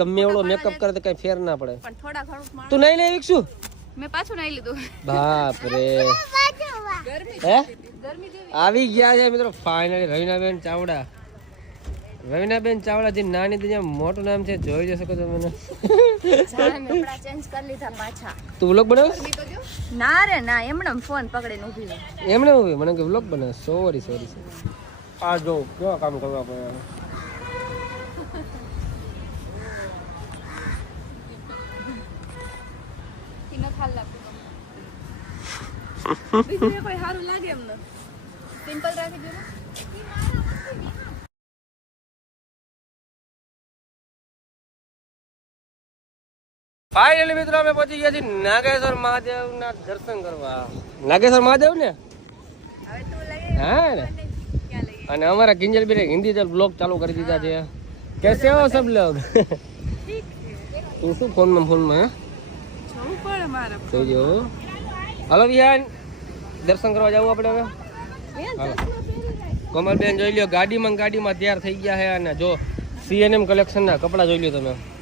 ગમે એવડો મેકઅપ કરે તો કઈ ફેર ના પડે. પણ થોડા ઘણું તું નહીં નહીં વિકસું મેં પાછું નહીં લીધું. બાપ રે હે આવી ગયા છે મિત્રો ફાઇનલી રવિનાબેન ચાવડા. રવિનાબેન ચાવડા જે નાની થી મોટું નામ છે જોઈ જશો તમે મને. કપડા ચેન્જ કરી લીધા પાછા. તું વ્લોગ બનાવ? ના રે ના એમણે ફોન પકડીને ઊભી રહી. એમને ઊભી મને કે વ્લોગ બનાવ. સોરી આ જો કેવા કામ કરવા પડે. બીજું કોઈ સારું લાગે એમ ને સિમ્પલ રાખી દો. ફાઇનલી મિત્રો અમે પહોંચી ગયા છીએ નાગેશ્વર મહાદેવ ના દર્શન કરવા. નાગેશ્વર મહાદેવ ને હવે તું લઈ હા ને. ક્યાં લઈ અને અમારા કિંજલ બેન હિન્દી બ્લોગ ચાલુ કરી દીધા છે. કેસે હો સબ લોગ? તું શું ફોનમાં જવું પડે મારે. જોજો. હાલો વિહાન દર્શન કરવા જવું આપણે હવે. હાલો કોમલબેન જોઈ લ્યો ગાડીમાં તૈયાર થઈ ગયા છે. અને જો CNM કલેક્શન ના કપડા જોઈ લ્યો તમે.